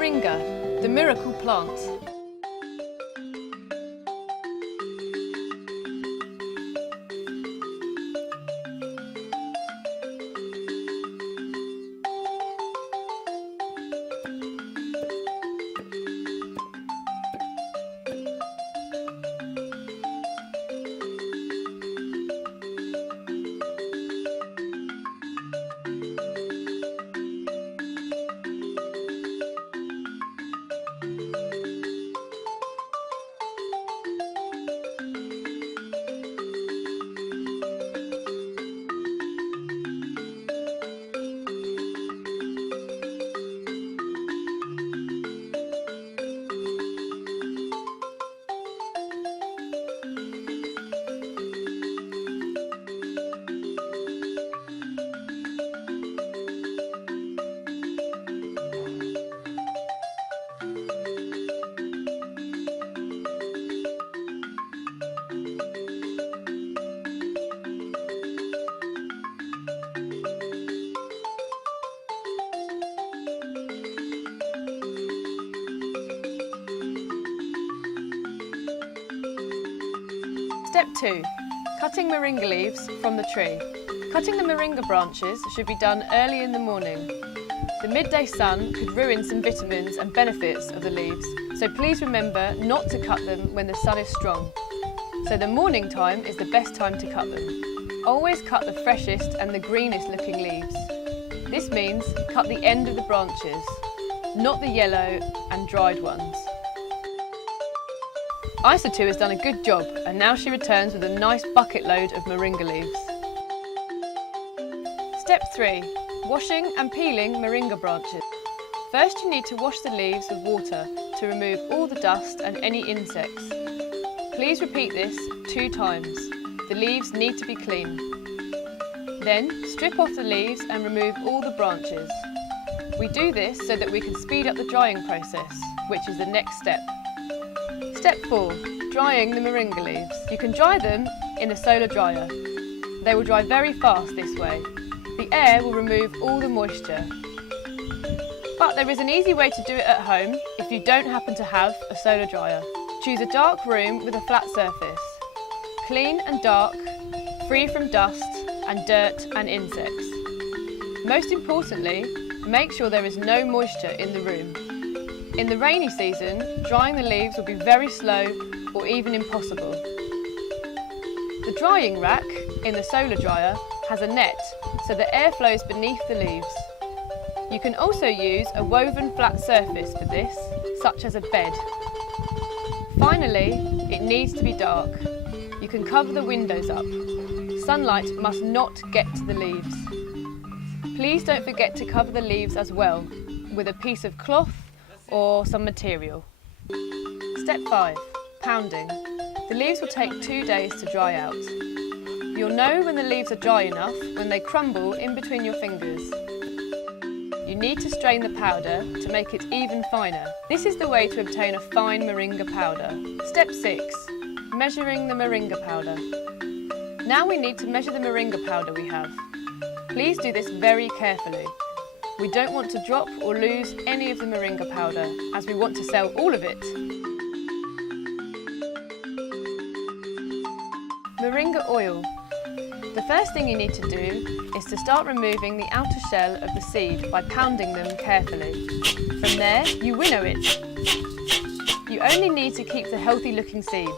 Moringa, the miracle plant. Step 2. Cutting moringa leaves from the tree. Cutting the moringa branches should be done early in the morning. The midday sun could ruin some vitamins and benefits of the leaves, so please remember not to cut them when the sun is strong. So the morning time is the best time to cut them. Always cut the freshest and the greenest looking leaves. This means cut the end of the branches, not the yellow and dried ones. Isa2 has done a good job, and now she returns with a nice bucket load of moringa leaves. Step 3. Washing and peeling moringa branches. First you need to wash the leaves with water to remove all the dust and any insects. Please repeat this 2 times. The leaves need to be clean. Then strip off the leaves and remove all the branches. We do this so that we can speed up the drying process, which is the next step. Step 4. Drying the moringa leaves. You can dry them in a solar dryer. They will dry very fast this way. The air will remove all the moisture. But there is an easy way to do it at home if you don't happen to have a solar dryer. Choose a dark room with a flat surface. Clean and dark, free from dust and dirt and insects. Most importantly, make sure there is no moisture in the room. In the rainy season, drying the leaves will be very slow or even impossible. The drying rack in the solar dryer has a net so the air flows beneath the leaves. You can also use a woven flat surface for this, such as a bed. Finally, it needs to be dark. You can cover the windows up. Sunlight must not get to the leaves. Please don't forget to cover the leaves as well with a piece of cloth or some material. Step 5. Pounding. The leaves will take 2 days to dry out. You'll know when the leaves are dry enough when they crumble in between your fingers. You need to strain the powder to make it even finer. This is the way to obtain a fine moringa powder. Step 6. Measuring the moringa powder. Now we need to measure the moringa powder we have. Please do this very carefully. We don't want to drop or lose any of the moringa powder, as we want to sell all of it. Moringa oil. The first thing you need to do is to start removing the outer shell of the seed by pounding them carefully. From there, you winnow it. You only need to keep the healthy looking seeds.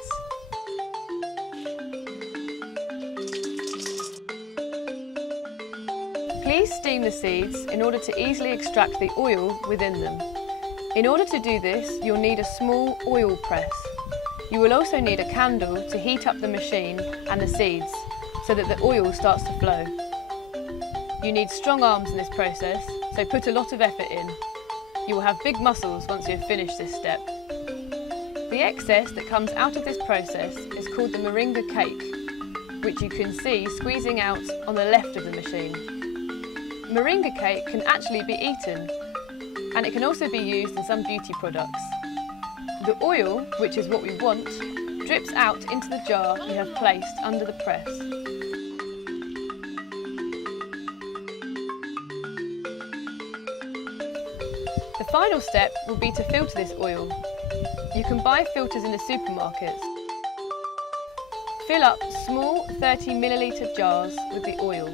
Please steam the seeds in order to easily extract the oil within them. In order to do this, you'll need a small oil press. You will also need a candle to heat up the machine and the seeds so that the oil starts to flow. You need strong arms in this process, so put a lot of effort in. You will have big muscles once you have finished this step. The excess that comes out of this process is called the moringa cake, which you can see squeezing out on the left of the machine. Moringa cake can actually be eaten, and it can also be used in some beauty products. The oil, which is what we want, drips out into the jar we have placed under the press. The final step will be to filter this oil. You can buy filters in the supermarkets. Fill up small 30ml jars with the oil.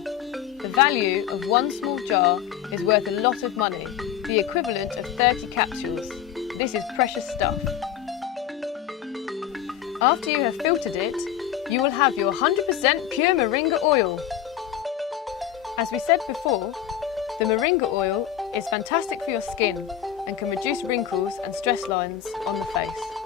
The value of one small jar is worth a lot of money, the equivalent of 30 capsules. This is precious stuff. After you have filtered it, you will have your 100% pure moringa oil. As we said before, the moringa oil is fantastic for your skin and can reduce wrinkles and stress lines on the face.